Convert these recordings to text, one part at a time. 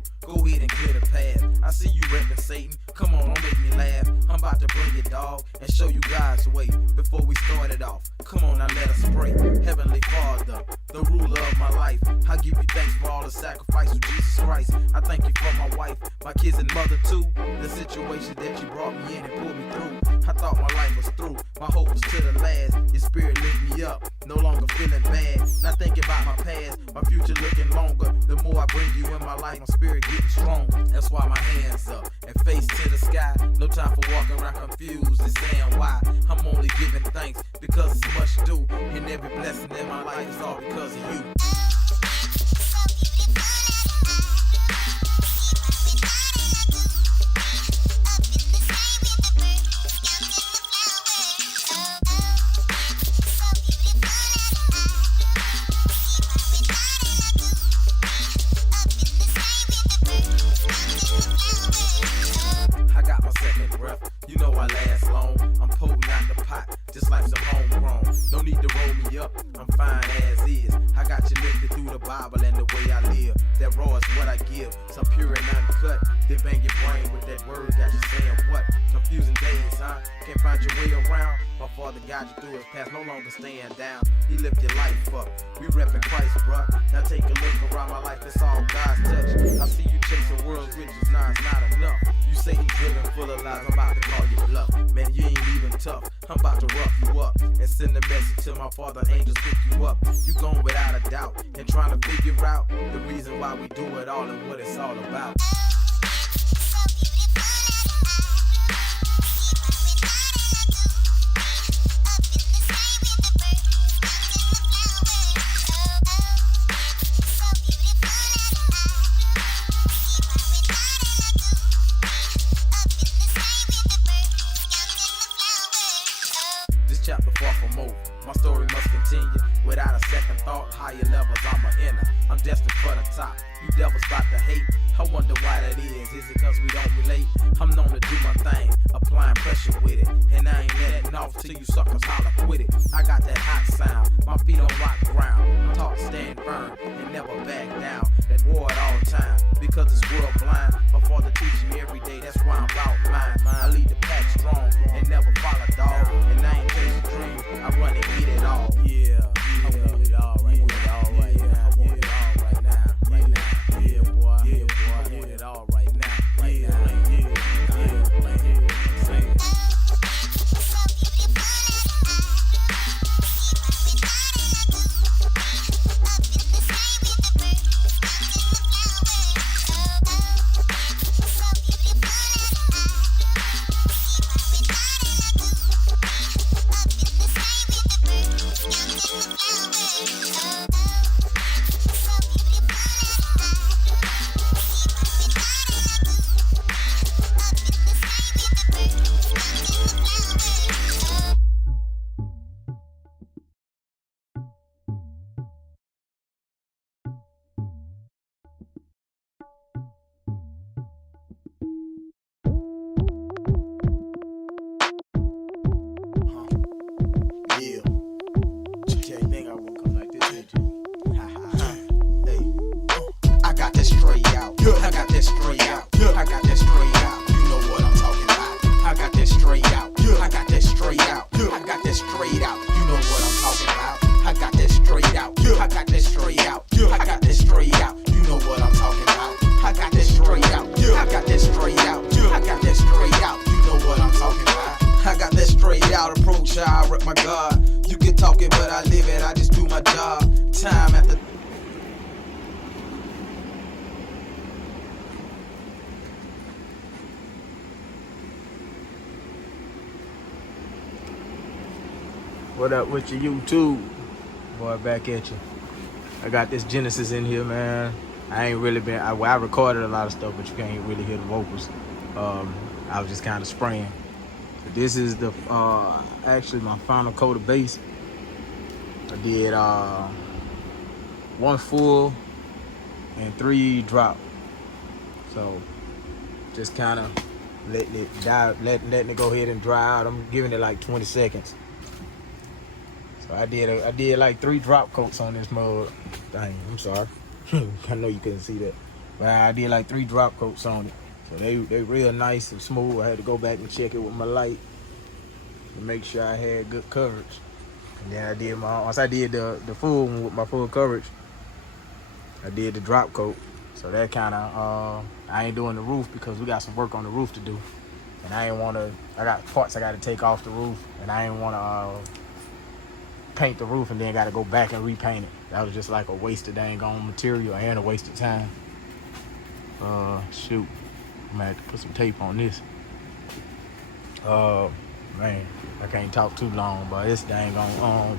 through. Go ahead and clear the path. I see you reppin' Satan. Come on, don't make me laugh. I'm about to bring you, dog, and show you God's way. Before we start it off, come on, now let us pray. Heavenly Father, the ruler of my life, I give you thanks for all the sacrifice of Jesus Christ. I thank you for my wife, my kids and mother too. The situation that you brought me in and pulled me through. I thought my life was through, my hope was to the last. Your spirit lift me up, no longer feeling bad. Not thinking about my past, my future looking longer. The more I bring you in my life, my spirit getting stronger. That's why my hands up and face to the sky. No time for walking around confused and saying why. I'm only giving thanks because it's much due. And every blessing in my life is all because of you. I got my second breath, you know I last long. I'm pulling out the pot, just like some homegrown. No need to roll me up, I'm fine as is. I got you lifted through the Bible and the way I live. That raw is what I give, some pure and uncut. Then bang your brain with that word that you saying what? Confusing days, huh? Can't find your way around. My Father guide you through his past, no longer staying down. He lift your life up, we reppin' Christ, bruh. Now take a look around my life, it's all God's touch. I see you chasing world's riches, nah, it's not enough. You Satan driven, full of lies, I'm about to call you bluff. Man, you ain't even tough, I'm about to rough you up. And send a message to my Father, angels pick you up. You gone without a doubt, and trying to figure out the reason why we do it all and what it's all about. Chapter far from over, my story must continue. Without a second thought, higher levels I'ma enter. I'm destined for the top, you devils about to hate. I wonder why that is it cause we don't relate? I'm known to do my thing, applying pressure with it. And I ain't letting off till you suckers holler quit it. I got that hot sound, my feet on rock ground. I'm taught to stand firm and never back down. That war at all time, because this world blind. My Father teach me every day, that's why I'm about mine. I lead the pack strong and never follow dog. And I ain't chasing dreams, I run and get it all. Yeah, I want it all right now. I want it all right now. Right now. Yeah, boy. Yeah, boy. I want it all right now. Right now. I rep my God. You can talk it, but I live it. I just do my job. Time after What up with your YouTube? Boy, back at you. I got this Genesis in here, man. I ain't really been, I recorded a lot of stuff, but you can't really hear the vocals. I was just kind of spraying. So this is the, actually my final coat of bass. I did one full and 3 drop. So just kind of letting it die, letting it go ahead and dry out. I'm giving it like 20 seconds. So I did like 3 drop coats on this mug thing. I'm sorry. I know you couldn't see that. But I did like 3 drop coats on it. So they real nice and smooth. I had to go back and check it with my light to make sure I had good coverage. And then I did once I did the full one with my full coverage, I did the drop coat. So that kind of, I ain't doing the roof because we got some work on the roof to do. And I got parts I got to take off the roof. And I ain't want to paint the roof and then got to go back and repaint it. That was just like a waste of dang on material and a waste of time. Shoot. I'm gonna have to put some tape on this. Man, I can't talk too long, but this dang on,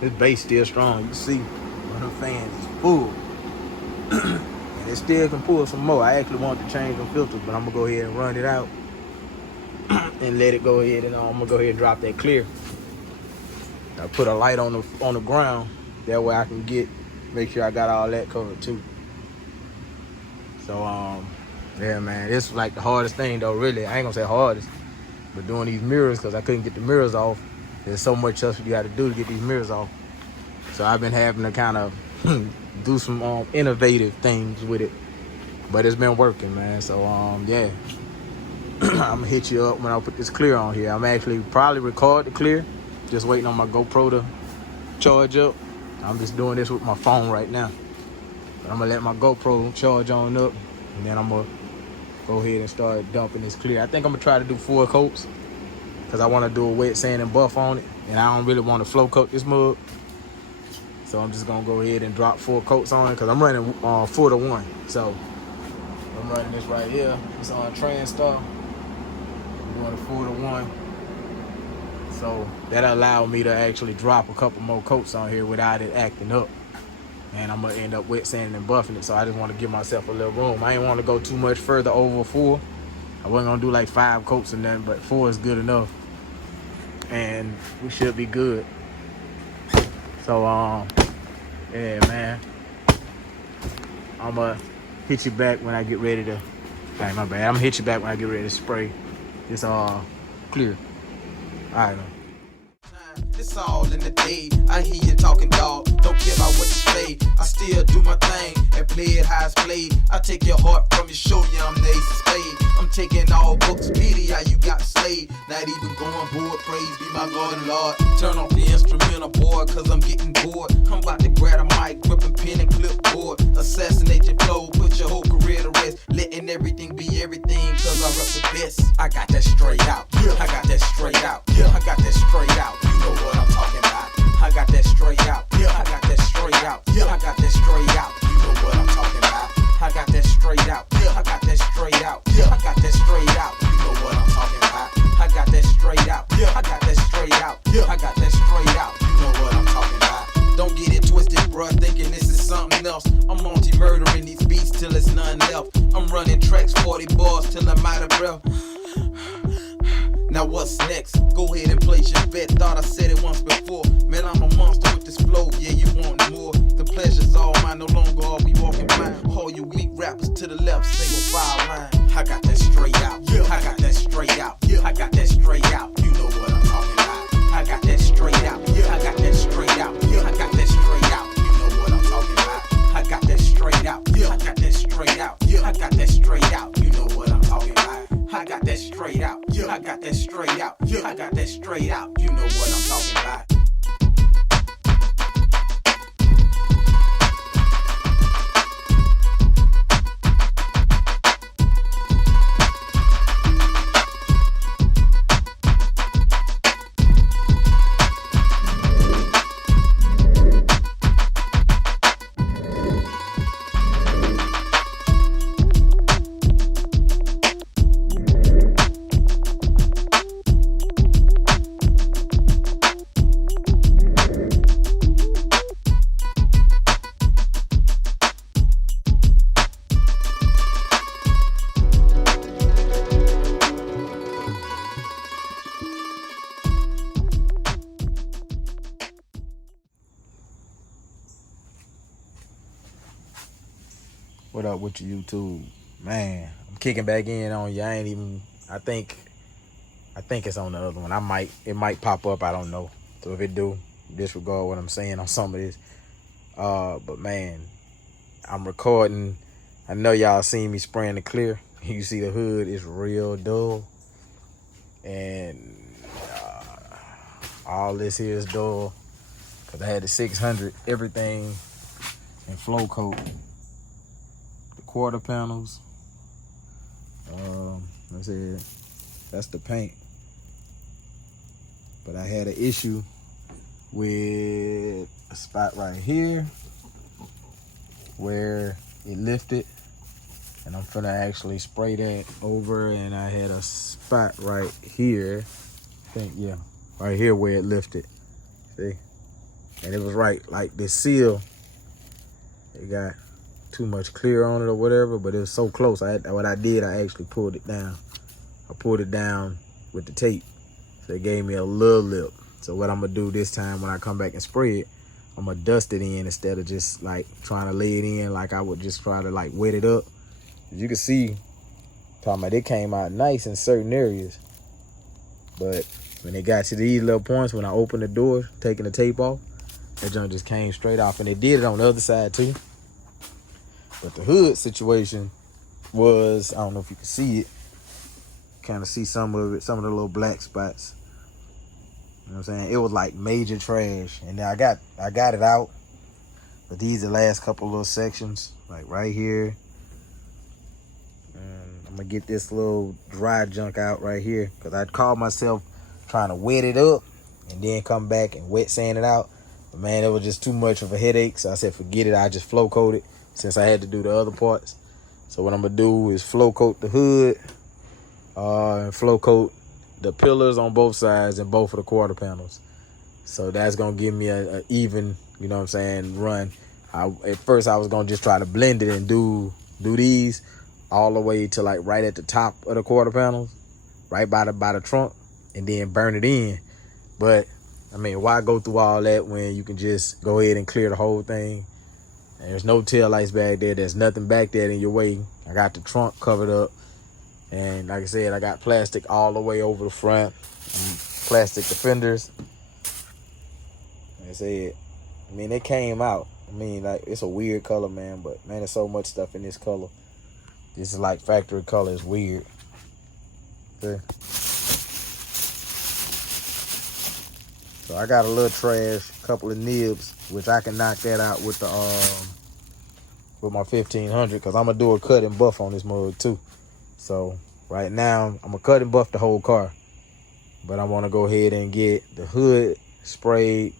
this base still strong. You see, one of the fans is full. And it still can pull some more. I actually want to change the filters, but I'm gonna go ahead and run it out and let it go ahead, and I'm gonna go ahead and drop that clear. I put a light on the ground, that way I can make sure I got all that covered too. So yeah, man, this was like the hardest thing though, really. I ain't gonna say hardest, but doing these mirrors, because I couldn't get the mirrors off. There's so much else you got to do to get these mirrors off. So I've been having to kind of do some innovative things with it, but it's been working, man. So yeah, I'm gonna hit you up when I put this clear on here. I'm actually probably record the clear, just waiting on my GoPro to charge up. I'm just doing this with my phone right now, but I'm gonna let my GoPro charge on up, and then I'm gonna go ahead and start dumping this clear. I think I'm gonna try to do 4 coats because I want to do a wet sand and buff on it, and I don't really want to flow coat this mug. So I'm just gonna go ahead and drop 4 coats on it because I'm running 4 to 1. So I'm running this right here. It's on TransStar. I'm doing a 4 to 1. So that allowed me to actually drop a couple more coats on here without it acting up. And I'm gonna end up wet sanding and buffing it. So I just want to give myself a little room. I ain't want to go too much further over 4. I wasn't gonna do like 5 coats and nothing, but 4 is good enough. And we should be good. So yeah, man, I'm gonna hit you back when I get ready to. Hey, my bad. I'm gonna hit you back when I get ready to spray this clear. All right, man. It's all in the day. I hear you talking, dog. Don't care about what you say. I still do my thing and play it how it's played. I take your heart from your shoulder. I'm the ace of spade. I'm taking all books, pity how you got slayed. Not even going bored. Praise be my God and Lord. Turn off the instrumental board, cause I'm getting bored. I'm about to grab a mic, grip a pen and clipboard. Assassinate your flow, put your whole career to rest. Letting everything be everything, cause I rep the best. I got that straight out. I got that straight out. I got that straight out. You know what I'm talking about. I got that straight out. I got that straight out. I got that straight out. You know what I'm talking about. I got that straight out. I got that straight out. I got that straight out. You know what I'm talking about. I got that straight out. I got that straight out. I got that straight out. You know what I'm talking about. Don't get it twisted, bruh, thinking this is something else. I'm multi-murdering these beats till it's none left. I'm running tracks, 40 bars till I'm out of breath. Now what's next? Go ahead and place your bet. Thought I said it once before. Man, I'm a monster with this flow. Yeah, you want more. The pleasure's all mine. No longer are we walking blind. All you weak rappers to the left, single file line. I got that straight out. I got that straight out. I got that straight out. You know what I'm talking about. I got that straight out. I got that straight out. I got that straight out. You know what I'm talking about. I got that straight out. I got that straight out. I got that straight out. You know what I'm talking about. I got that straight out. I got that straight out. I got that straight out. You know what I'm talking about. What up with you, YouTube? Man, I'm kicking back in on you. I think it's on the other one. It might pop up, I don't know. So if it do, disregard what I'm saying on some of this. But man, I'm recording I know y'all seen me spraying the clear. You see the hood is real dull. And all this here is dull. Because I had the 600, everything in flow coat. The quarter panels. Let's see, that's the paint. But I had an issue with a spot right here where it lifted. And I'm finna actually spray that over, and I had a spot right here. I think, yeah, right here where it lifted. See? And it was right, like this seal, it got too much clear on it or whatever, but it was so close. What I did, I actually pulled it down. I pulled it down with the tape. So it gave me a little lip. So what I'm gonna do this time when I come back and spray it, I'm gonna dust it in instead of just like trying to lay it in like I would just try to like wet it up. As you can see, talking about it came out nice in certain areas. But when it got to these little points, when I opened the door, taking the tape off, that junk just came straight off. And it did it on the other side too. But the hood situation was, I don't know if you can see it, kind of see some of it, some of the little black spots. You know what I'm saying? It was like major trash. And then I got it out. But these are the last couple little sections, like right here. And I'm gonna get this little dry junk out right here, because I'd call myself trying to wet it up and then come back and wet sand it out. But man, it was just too much of a headache. So I said, forget it. I just flow coat it since I had to do the other parts. So what I'm gonna do is flow coat the hood and flow coat the pillars on both sides and both of the quarter panels. So that's gonna give me a even, you know what I'm saying, run. At first I was gonna just try to blend it and do these all the way to like right at the top of the quarter panels, right by the trunk, and then burn it in. But I mean, why go through all that when you can just go ahead and clear the whole thing? And there's no tail lights back there. There's nothing back there in your way. I got the trunk covered up. And like I said, I got plastic all the way over the front. Plastic defenders. Like I said, I mean, it came out. I mean, like, it's a weird color, man. But, man, there's so much stuff in this color. This is like factory color. It's weird. Okay. So I got a little trash, a couple of nibs, which I can knock that out with the with my 1500, because I'm gonna do a cut and buff on this mug too. So right now I'm gonna cut and buff the whole car, but I want to go ahead and get the hood sprayed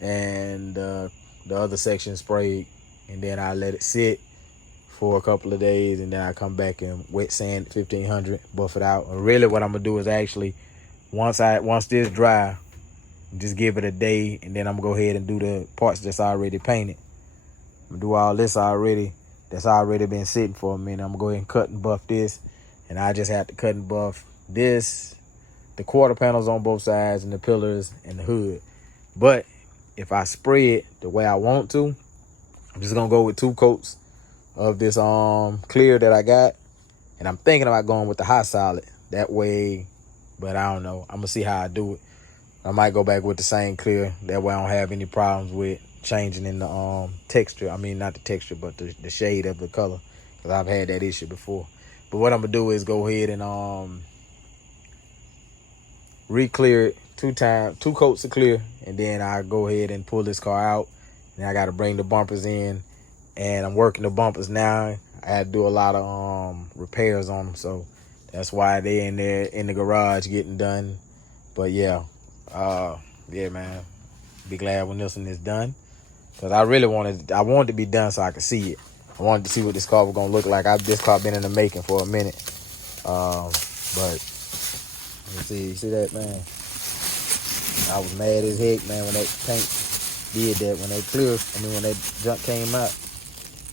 and the other section sprayed, and then I let it sit for a couple of days, and then I come back and wet sand 1500, buff it out. And really what I'm gonna do is actually, once this dry, just give it a day, and then I'm gonna go ahead and do the parts that's already painted. I'm gonna do all this already, that's already been sitting for a minute. I'm gonna go ahead and cut and buff this, and I just have to cut and buff this, the quarter panels on both sides, and the pillars and the hood. But if I spray it the way I want to, I'm just gonna go with 2 coats of this clear that I got, and I'm thinking about going with the hot solid that way, but I don't know. I'm gonna see how I do it. I might go back with the same clear, that way I don't have any problems with changing in the texture. I mean, not the texture, but the shade of the color, because I've had that issue before. But what I'm gonna do is go ahead and re-clear it 2 coats of clear, and then I go ahead and pull this car out, and I got to bring the bumpers in, and I'm working the bumpers now. I had to do a lot of repairs on them, so that's why they're in there in the garage getting done. But yeah, yeah, man, be glad when this one is done, because I wanted it to be done so I could see it. I wanted to see what this car was gonna look like. This car been in the making for a minute, but you see that, man? I was mad as heck, man, when that paint did that, when that junk came out.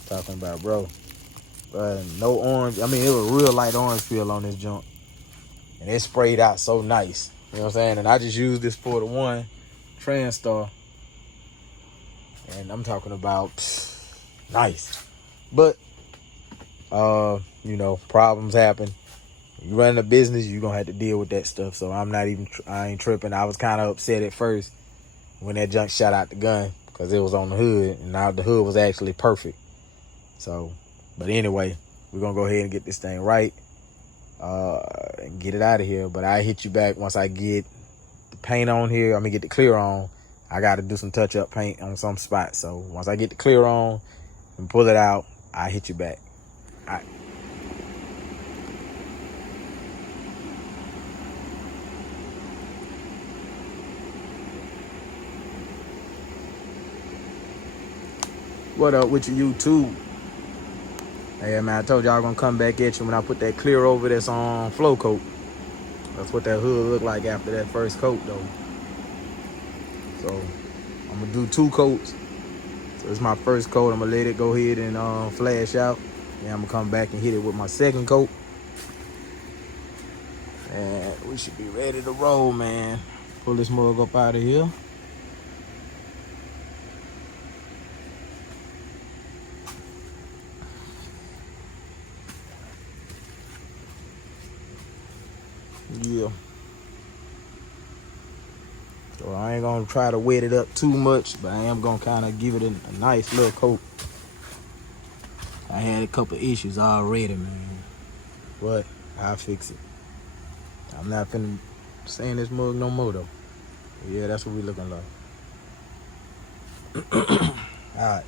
Talking about, bro, no orange. I mean, it was real light orange feel on this junk, and it sprayed out so nice. You know what I'm saying? And I just used this 4-to-1 Transtar, and I'm talking about nice. But you know, problems happen. You running a business, you gonna have to deal with that stuff. So I ain't tripping. I was kind of upset at first when that junk shot out the gun, because it was on the hood, and now the hood was actually perfect. So But anyway, we're gonna go ahead and get this thing right and get it out of here. But I hit you back once I get the paint on here. I'm gonna get the clear on. I gotta do some touch-up paint on some spots. So once I get the clear on and pull it out, I hit you back. All right. What up with you, YouTube? Hey man, I told y'all gonna come back at you when I put that clear over this on flow coat. That's what that hood looked like after that first coat though. So I'm gonna do 2 coats. So it's my first coat. I'm gonna let it go ahead and flash out. Then I'm gonna come back and hit it with my second coat. And we should be ready to roll, man. Pull this mug up out of here. Yeah. So I ain't gonna try to wet it up too much, but I am gonna kind of give it a nice little coat. I had a couple issues already, man, but I'll fix it. I'm not finna sand this mug no more though. Yeah, that's what we looking like. All right.